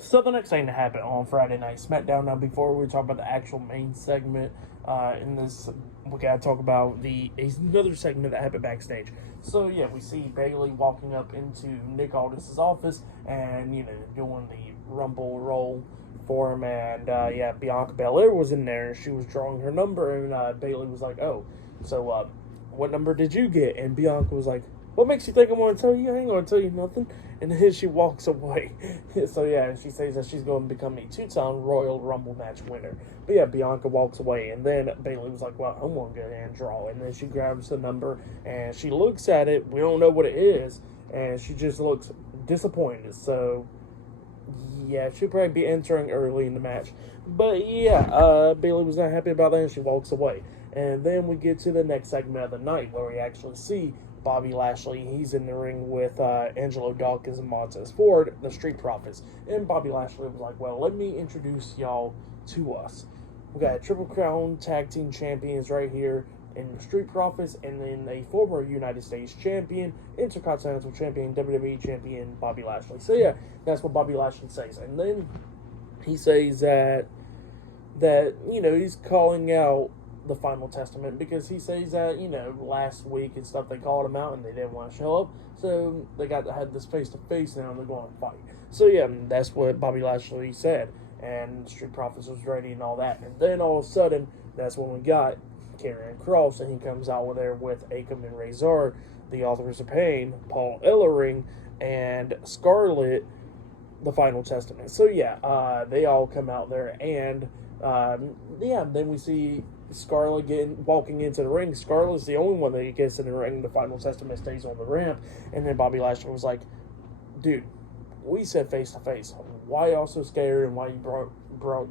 So the next thing to happen on Friday Night SmackDown. Now, before we talk about the actual main segment in this, we gotta talk about another segment that happened backstage. So yeah, we see Bayley walking up into Nick Aldis's office and doing the Rumble roll for him, and yeah, Bianca Belair was in there and she was drawing her number, and Bayley was like, "Oh, so what number did you get?" And Bianca was like, "What makes you think I'm going to tell you? I ain't going to tell you nothing." And then she walks away. So yeah, she says that she's going to become a two-time Royal Rumble match winner. But yeah, Bianca walks away, and then Bayley was like, "Well, I'm going to go ahead and draw." And then she grabs the number, and she looks at it. We don't know what it is, and she just looks disappointed. So yeah, she'll probably be entering early in the match. But yeah, Bayley was not happy about that, and she walks away. And then we get to the next segment of the night, where we actually see Bobby Lashley. He's in the ring with Angelo, Dawkins, and Montez Ford, the Street Profits. And Bobby Lashley was like, "Well, let me introduce y'all to us. We got Triple Crown Tag Team Champions right here in the Street Profits, and then a former United States Champion, Intercontinental Champion, WWE Champion, Bobby Lashley." So yeah, that's what Bobby Lashley says. And then he says that he's calling out the Final Testament, because he says that last week and stuff they called him out and they didn't want to show up, so they got to have this face to face now and they're going to fight. So yeah, that's what Bobby Lashley said, and Street Profits was ready and all that. And then all of a sudden, that's when we got Karrion Kross, and he comes out there with Akam and Rezar, the Authors of Pain, Paul Ellering, and Scarlet, the Final Testament. So yeah, they all come out there, and then we see Scarlet walking into the ring. Scarlet's the only one that gets in the ring. The Final Testament stays on the ramp, and then Bobby Lashley was like, "Dude, we said face to face. Why y'all so scared, and why you brought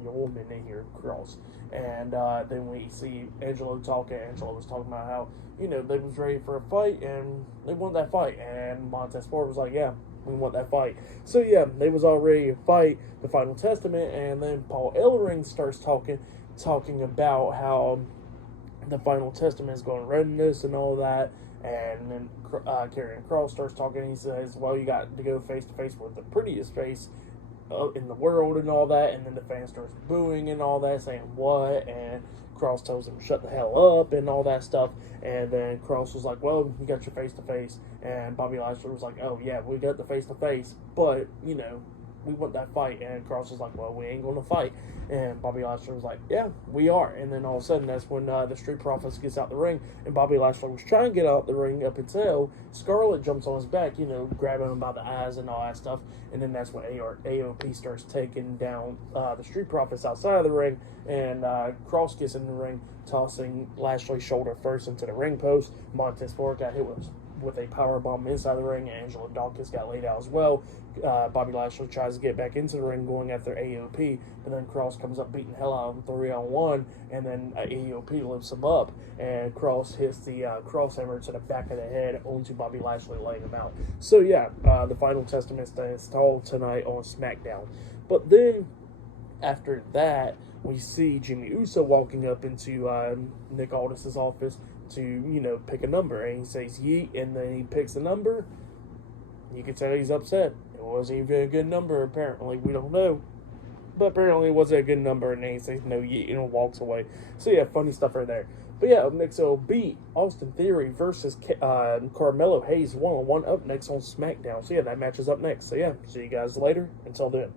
your woman in here, Kross?" And then we see Angelo talking. Angelo was talking about how they was ready for a fight and they won that fight, and Montez Ford was like, "Yeah, we want that fight." So yeah, they was all ready to fight the Final Testament, and then Paul Ellering starts talking about how the Final Testament is going to run this and all that. And then Karrion Kross starts talking, and he says, "Well, you got to go face to face with the prettiest face in the world," and all that. And then the fan starts booing and all that, saying what, and Kross tells him to shut the hell up and all that stuff. And then Kross was like, "Well, you got your face to face," and Bobby Lashley was like, "Oh yeah, we got the face to face, but we want that fight." And Kross was like, "Well, we ain't gonna fight." And Bobby Lashley was like, "Yeah, we are." And then all of a sudden, that's when the Street Profits gets out the ring, and Bobby Lashley was trying to get out the ring up until Scarlet jumps on his back, grabbing him by the eyes and all that stuff. And then that's when AOP starts taking down the Street Profits outside of the ring, and Kross gets in the ring, tossing Lashley's shoulder first into the ring post. Montez Ford got hit with a power bomb inside the ring, and Angelo Dawkins got laid out as well. Bobby Lashley tries to get back into the ring, going after AOP, but then Kross comes up beating the hell out of him 3-on-1, and then AOP lifts him up, and Kross hits the cross hammer to the back of the head onto Bobby Lashley, laying him out. So yeah, the Final Testament stands tall tonight on SmackDown. But then after that, we see Jimmy Uso walking up into Nick Aldis's office to pick a number, and he says yeet, and then he picks a number. You can tell he's upset. It wasn't even a good number, apparently. We don't know, but apparently it wasn't a good number, and then he says no yeet and walks away. So yeah, funny stuff right there. But yeah, up next it'll be Austin Theory versus Carmelo Hayes 1-on-1 up next on SmackDown. So yeah, that match is up next. So yeah, see you guys later. Until then.